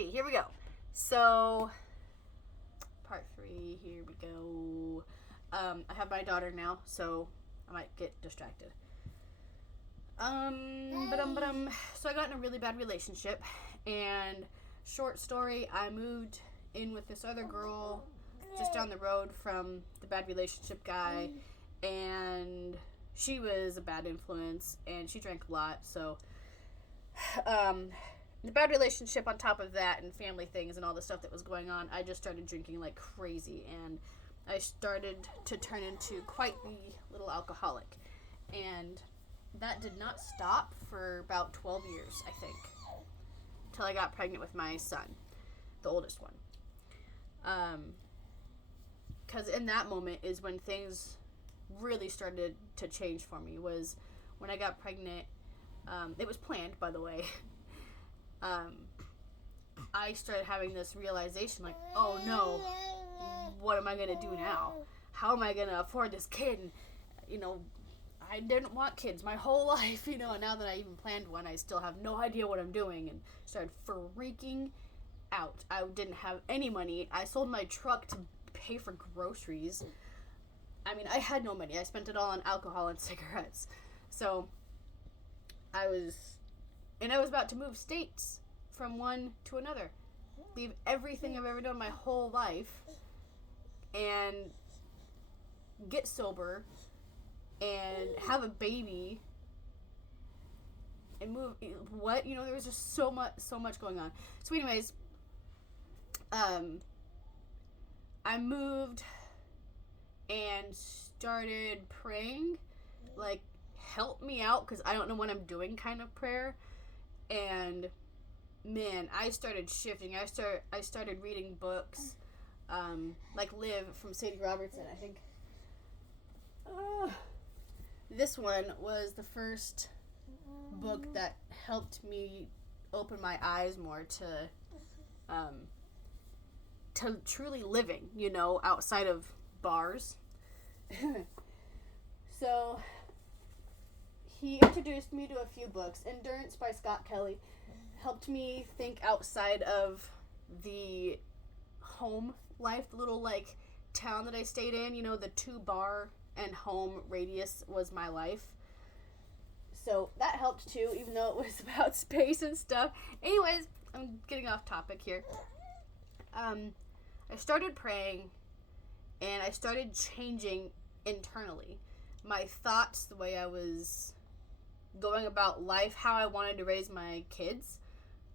3. Here we go. So, part 3. Here we go. I have my daughter now, so I might get distracted. So I got in a really bad relationship, and short story, I moved in with this other girl just down the road from the bad relationship guy, and she was a bad influence, and she drank a lot, so the bad relationship on top of that, and family things and all the stuff that was going on, I just started drinking like crazy, and I started to turn into quite the little alcoholic, and that did not stop for about 12 years, I think, till I got pregnant with my son, the oldest one. Because in that moment is when things really started to change for me, was when I got pregnant. It was planned, by the way. I started having this realization, like, oh no, what am I going to do now? How am I going to afford this kid? And, I didn't want kids my whole life, and now that I even planned one, I still have no idea what I'm doing, and started freaking out. I didn't have any money. I sold my truck to pay for groceries. I mean, I had no money. I spent it all on alcohol and cigarettes. So, I was about to move states from one to another. Leave everything I've ever done my whole life and get sober and have a baby and move. What? There was just so much going on. So anyways, I moved and started praying, like, help me out, because I don't know what I'm doing kind of prayer. And man, I started shifting. I started reading books, like Live from Sadie Robertson, I think. This one was the first book that helped me open my eyes more to truly living, outside of bars. So he introduced me to a few books. Endurance by Scott Kelly helped me think outside of the home life, the little town that I stayed in. The 2-bar and home radius was my life. So that helped too, even though it was about space and stuff. Anyways, I'm getting off topic here. I started praying, and I started changing internally. My thoughts, the way I was going about life, how I wanted to raise my kids.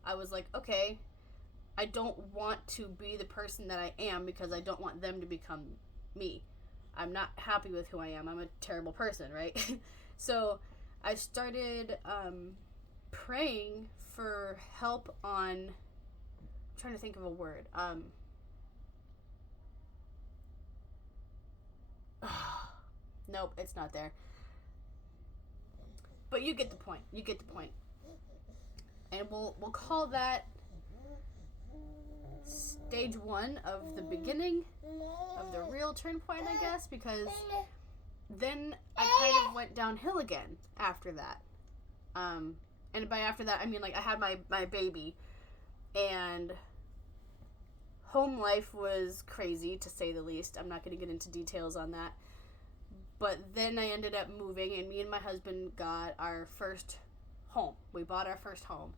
I was like, okay, I don't want to be the person that I am, because I don't want them to become me. I'm not happy with who I am. I'm a terrible person, right? So I started praying for help on, I'm trying to think of a word. Nope, it's not there. But you get the point. And we'll call that stage 1 of the beginning of the real turn point, I guess, because then I kind of went downhill again after that. And by after that, I mean, I had my baby, and home life was crazy, to say the least. I'm not going to get into details on that. But then I ended up moving, and me and my husband got our first home. We bought our first home.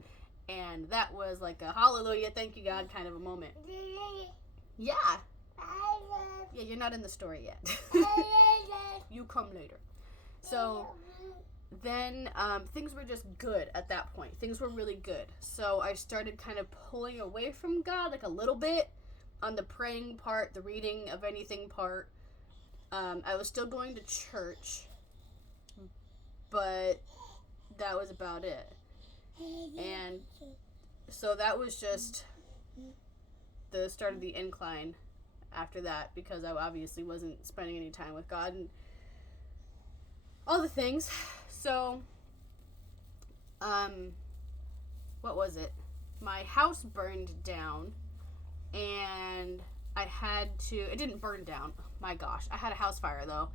And that was like a hallelujah, thank you God kind of a moment. Yeah. Yeah, you're not in the story yet. You come later. So then things were just good at that point. Things were really good. So I started kind of pulling away from God, like a little bit, on the praying part, the reading of anything part. I was still going to church, but that was about it. And so that was just the start of the incline after that, because I obviously wasn't spending any time with God and all the things. So, what was it? My house burned down, and it didn't burn down. My gosh, I had a house fire though,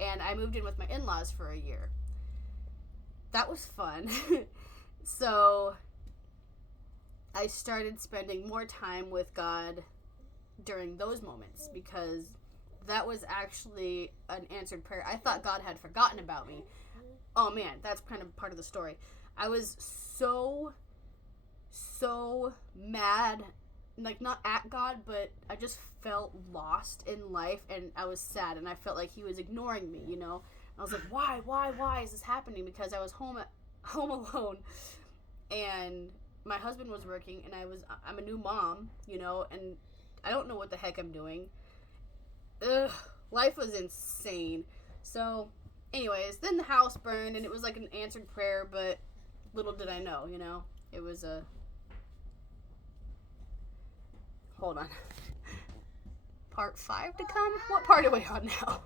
and I moved in with my in-laws for a year. That was fun. So I started spending more time with God during those moments, because that was actually an answered prayer. I thought God had forgotten about me. Oh man, that's kind of part of the story. I was so mad, like not at God, but I just felt lost in life, and I was sad, and I felt like he was ignoring me, you know. I was like, why is this happening? Because I was home alone, and my husband was working, and I'm a new mom, you know, and I don't know what the heck I'm doing. Ugh, life was insane. So, anyways, then the house burned, and it was like an answered prayer, but little did I know, you know, it was a... Hold on. Part 5 to come? What part are we on now?